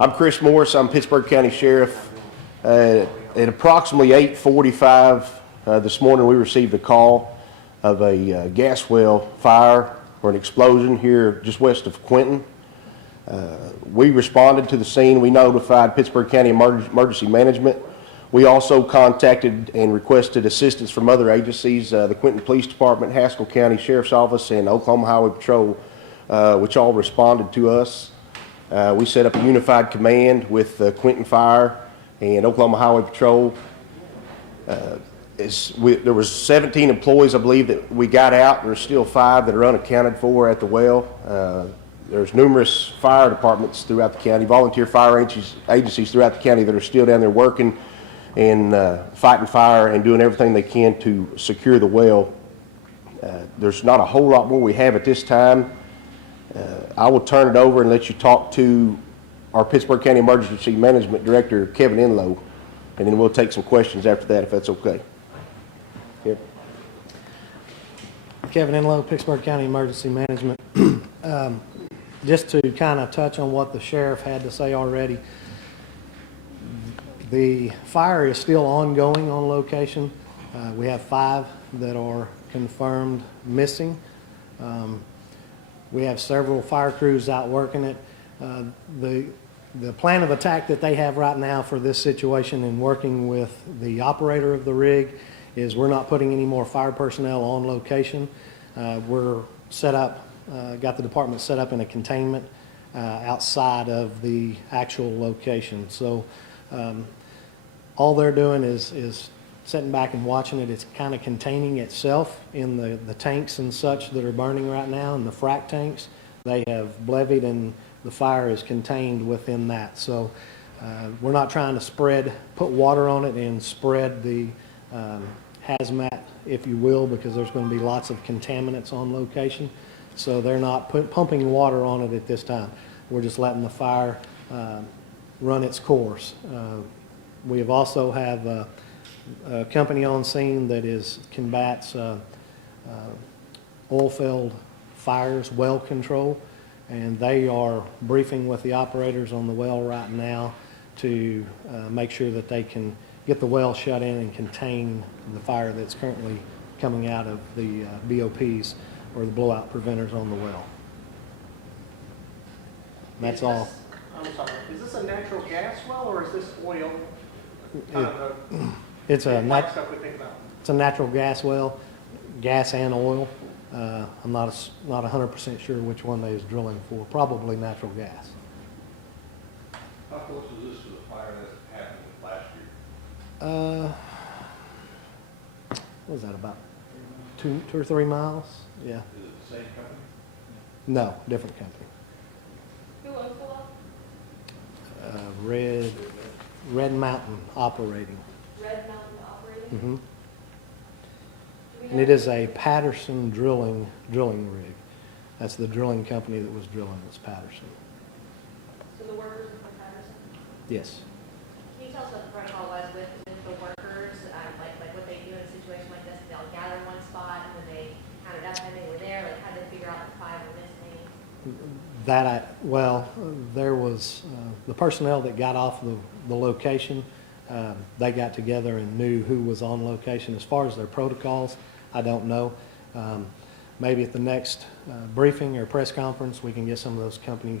I'm Chris Morris. I'm Pittsburgh County Sheriff. At approximately 8:45 this morning, we received a call of a gas well fire or an explosion here just west of Quinton. We responded to the scene. We notified Pittsburgh County Emergency Management. We also contacted and requested assistance from other agencies, the Quinton Police Department, Haskell County Sheriff's Office, and Oklahoma Highway Patrol, which all responded to us. We set up a unified command with Quinton Fire and Oklahoma Highway Patrol. There was 17 employees, I believe, that we got out. There's still 5 that are unaccounted for at the well. There's numerous fire departments throughout the county, volunteer fire agencies throughout the county that are still down there working and fighting fire and doing everything they can to secure the well. There's not a whole lot more we have at this time. I will turn it over and let you talk to our Pittsburgh County Emergency Management Director, Kevin Enlow, and then we'll take some questions after that, if that's okay. Yeah. Kevin Enlow, Pittsburgh County Emergency Management. Just to kind of touch on what the sheriff had to say already, the fire is still ongoing on location. We have 5 that are confirmed missing. We have several fire crews out working it. The plan of attack that they have right now for this situation and working with the operator of the rig is we're not putting any more fire personnel on location. We're set up, got the department set up in a containment outside of the actual location. So all they're doing is sitting back and watching it. It's kind of containing itself in the tanks and such that are burning right now, and the frac tanks. They have levied and the fire is contained within that. So we're not trying to put water on it and spread the hazmat, if you will, because there's going to be lots of contaminants on location. So they're not pumping water on it at this time. We're just letting the fire run its course. We have also have a company on scene that combats oil field fires, well control, and they are briefing with the operators on the well right now to make sure that they can get the well shut in and contain the fire that's currently coming out of the BOPs or the blowout preventers on the well. And that's all. I'm sorry, is this a natural gas well or is this oil? It's a stuff we think about. It's a natural gas well, gas and oil. I'm not 100% sure which one they is drilling for. Probably natural gas. How close is this to the fire that happened last year? What was that, about 2 or 3 miles? Yeah. Is it the same company? No, different company. Who owns the well? Red Mountain Operating. Red Mountain Operating? Mm-hmm. And it is a Patterson drilling rig. That's the drilling company that was drilling. It's Patterson. So the workers are from Patterson? Yes. Can you tell us what the protocol was with the workers, like what they do in a situation like this? They'll gather in one spot and then they counted up and they were there. Like how did they figure out the 5 were missing? There was the personnel that got off the location. They got together and knew who was on location. As far as their protocols, I don't know. Maybe at the next briefing or press conference, we can get some of those company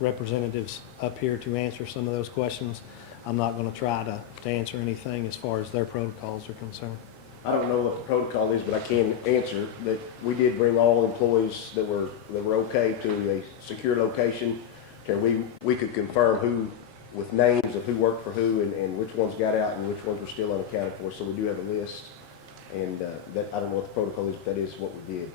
representatives up here to answer some of those questions. I'm not going to try to answer anything as far as their protocols are concerned. I don't know what the protocol is, but I can answer that we did bring all employees that were okay to a secure location, and we could confirm who, with names of who worked for who and which ones got out and which ones were still unaccounted for. So we do have a list, and that I don't know what the protocol is, but that is what we did.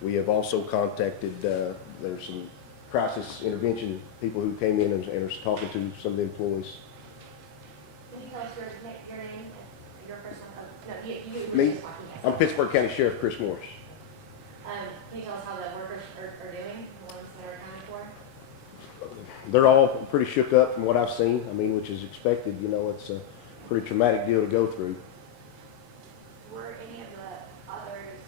We have also contacted, there's some crisis intervention people who came in and are talking to some of the employees. Can you tell us your name, your personal, you Me? I'm Pittsburgh County Sheriff Chris Morris. Can you tell us how the workers are doing, the ones that are accounted for? They're all pretty shook up from what I've seen. I mean, which is expected. You know, it's a pretty traumatic deal to go through. Were any of the others,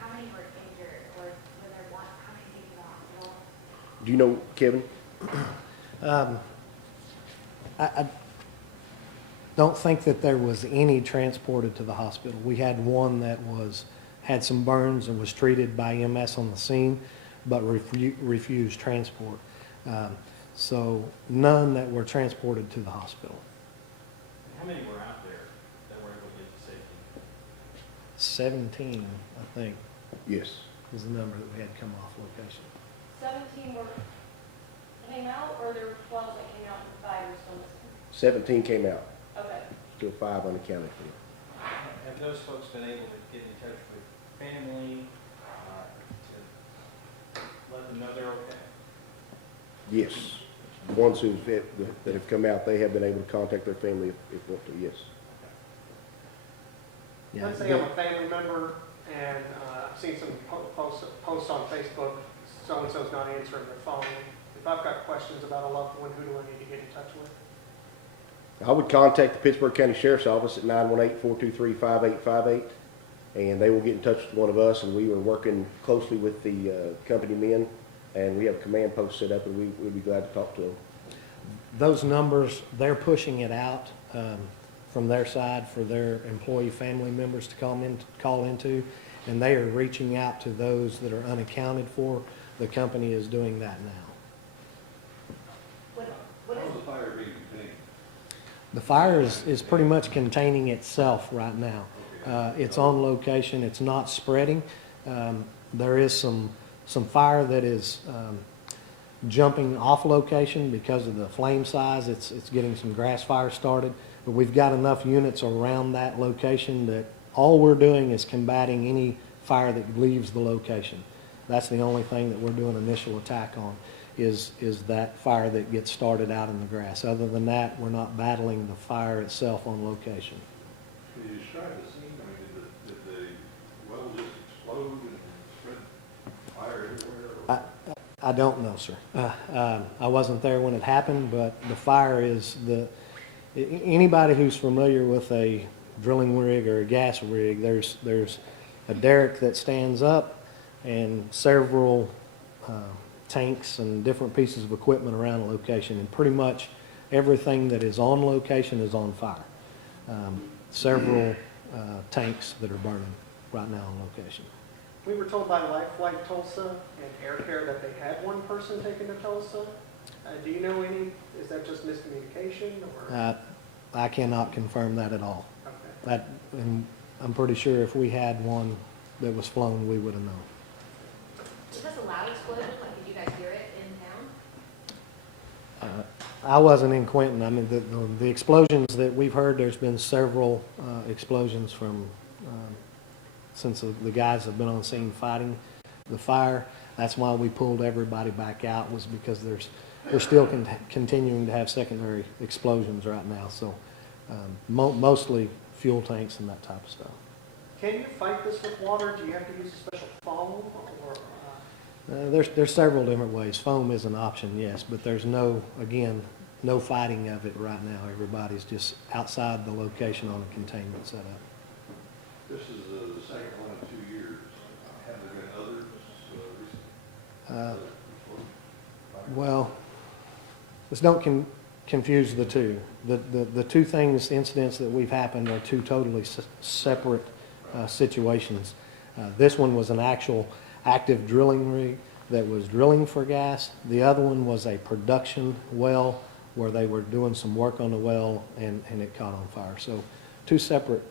how many were injured, or were there how many came to the hospital? Do you know, Kevin? I don't think that there was any transported to the hospital. We had one that had some burns and was treated by EMS on the scene, but refused transport. So none that were transported to the hospital. How many were out there that were able to get to safety? 17, I think, Yes. was the number that we had come off location. 17 were, came out, or there were 12 that came out and 5 are still missing? 17 came out, Okay. still 5 unaccounted for. Have those folks been able to get in touch with family to let them know they're okay? Yes. The ones that have come out, they have been able to contact their family if want to, yes. Yeah, Let's say I'm a family member and I've seen some posts on Facebook, so-and-so's not answering their phone. If I've got questions about a loved one, who do I need to get in touch with? I would contact the Pittsburgh County Sheriff's Office at 918-423-5858, and they will get in touch with one of us, and we are working closely with the company men, and we have a command post set up, and we'd be glad to talk to them. those numbers, they're pushing it out from their side for their employee family members to call into, and they are reaching out to those that are unaccounted for. The company is doing that now. What How's is, the fire being contained? The fire is pretty much containing itself right now. It's on location, it's not spreading. There is some fire that is jumping off location because of the flame size. It's getting some grass fire started, but we've got enough units around that location that all we're doing is combating any fire that leaves the location. That's the only thing that we're doing initial attack on, is that fire that gets started out in the grass. Other than that, we're not battling the fire itself on location. Can you describe the scene? I mean, did the well just explode and spread fire everywhere? I don't know, sir. I wasn't there when it happened, but the fire is anybody who's familiar with a drilling rig or a gas rig, there's a derrick that stands up and several tanks and different pieces of equipment around a location, and pretty much everything that is on location is on fire. Several tanks that are burning right now on location. We were told by Life Flight Tulsa and Air Care that they had one person taken to Tulsa. Do you know any, is that just miscommunication or? I cannot confirm that at all. Okay. And I'm pretty sure if we had one that was flown, we would have known. Was this a loud explosion? Like, did you guys hear it in town? I wasn't in Quinton. I mean, the explosions that we've heard, there's been several explosions from since the guys have been on scene fighting the fire. That's why we pulled everybody back out, was because they're still continuing to have secondary explosions right now. So mostly fuel tanks and that type of stuff. Can you fight this with water? Do you have to use a special foam or? There's several different ways. Foam is an option, yes, but there's no fighting of it right now. Everybody's just outside the location on a containment setup. This is the second one in 2 years. Have there been others recently? Well, let's don't confuse the two. The two incidents that we've happened are two totally separate situations. This one was an actual active drilling rig that was drilling for gas. The other one was a production well where they were doing some work on the well and it caught on fire. So two separate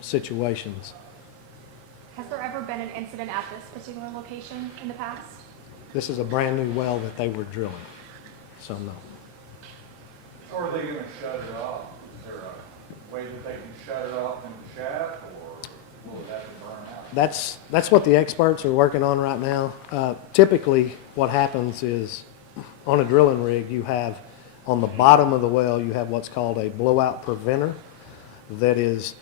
situations. Has there ever been an incident at this particular location in the past? This is a brand new well that they were drilling, so no. Or are they gonna shut it off? Is there a way that they can shut it off in the shaft, or will it have to burn out? That's what the experts are working on right now. Typically, what happens is on a drilling rig, you have on the bottom of the well, you have what's called a blowout preventer that is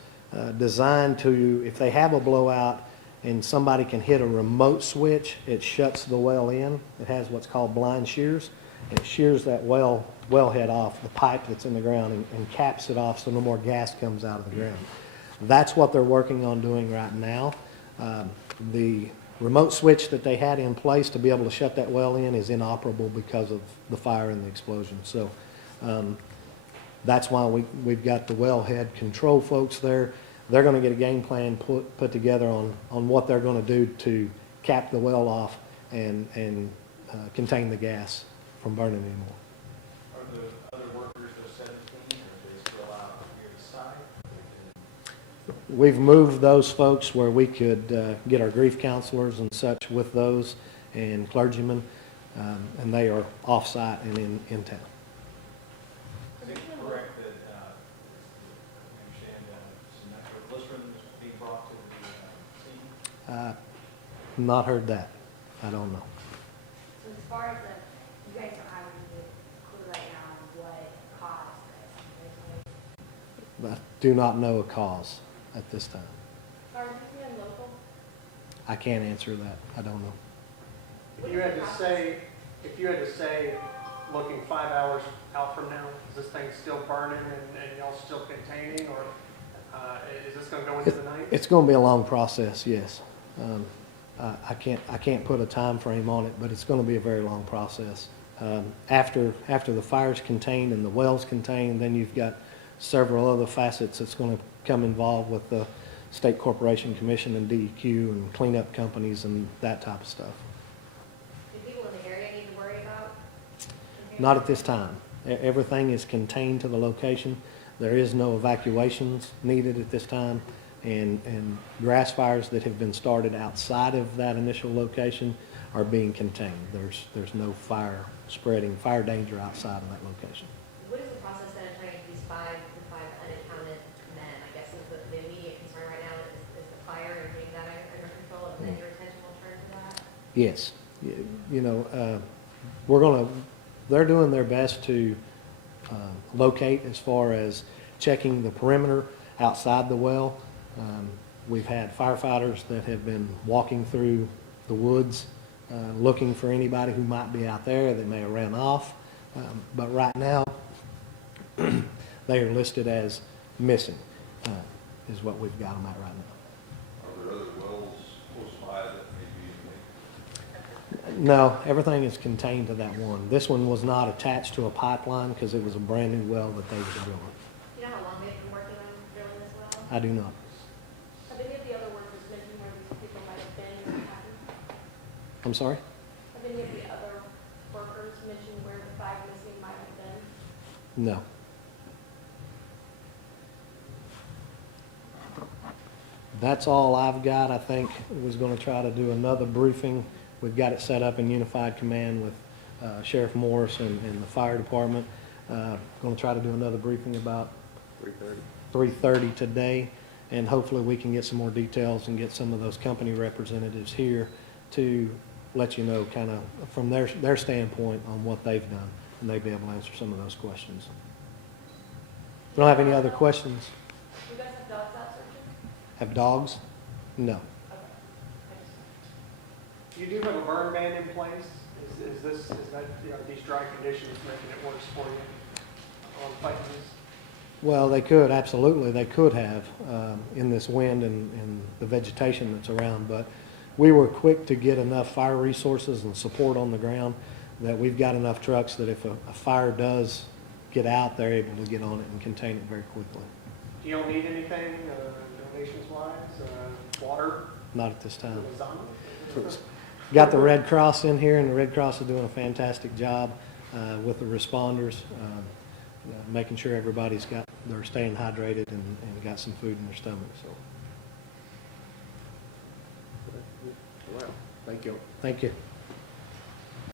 designed to, if they have a blowout and somebody can hit a remote switch, it shuts the well in. It has what's called blind shears. It shears that wellhead off, the pipe that's in the ground, and caps it off so no more gas comes out of the ground. That's what they're working on doing right now. The remote switch that they had in place to be able to shut that well in is inoperable because of the fire and the explosion. So that's why we've got the wellhead control folks there. They're going to get a game plan put together on what they're going to do to cap the well off and contain the gas from burning anymore. Are the other workers, those 17, or are they still out here at the site? We've moved those folks where we could get our grief counselors and such with those and clergymen, and they are off-site and in town. Is it correct that, I understand, some nitroglycerin is being brought to the scene? Not heard that. I don't know. So as far as you guys don't have any clue right now on what caused this? I do not know a cause at this time. Are you being local? I can't answer that. I don't know. If you had to say, looking 5 hours out from now, is this thing still burning and y'all still containing, or is this going to go into the night? It's going to be a long process, yes. I can't put a time frame on it, but it's going to be a very long process. After the fire's contained and the well's contained, then you've got several other facets that's going to come involved with the State Corporation Commission and DEQ and cleanup companies and that type of stuff. Do people in the area need to worry about? Not at this time. Everything is contained to the location. There is no evacuations needed at this time. And grass fires that have been started outside of that initial location are being contained. There's no fire danger outside of that location. What is the process then of trying to get these five unaccounted men? I guess is the immediate concern right now is the fire and getting that under control, and then your attention will turn to that? Yes. They're doing their best to locate as far as checking the perimeter outside the well. We've had firefighters that have been walking through the woods looking for anybody who might be out there that may have ran off. But right now, they are listed as missing, is what we've got them at right now. Are there other wells close by that may be in No, everything is contained to that one. This one was not attached to a pipeline because it was a brand-new well that they were drilling. You know how long they've been working on drilling this well? I do not. Have any of the other workers mentioned where these people might have been or what happened? I'm sorry? Have any of the other workers mentioned where the 5 missing might have been? No. That's all I've got. I think was going to try to do another briefing. We've got it set up in unified command with Sheriff Morris and the fire department. Going to try to do another briefing about 3:30 today, and hopefully we can get some more details and get some of those company representatives here to let you know kind of from their standpoint on what they've done, and they'll be able to answer some of those questions. If you don't have any other questions? You guys have dogs out searching? Have dogs? No. Okay. You do have a burn ban in place. Is that, these dry conditions making it worse for you on fighting this? Well, they could, absolutely. They could have in this wind and the vegetation that's around. But we were quick to get enough fire resources and support on the ground that we've got enough trucks that if a fire does get out, they're able to get on it and contain it very quickly. Do you need anything donations-wise? Water? Not at this time. Lasagna? Got the Red Cross in here, and the Red Cross is doing a fantastic job with the responders, making sure everybody's they're staying hydrated and got some food in their stomach. So, Well, thank you. thank you.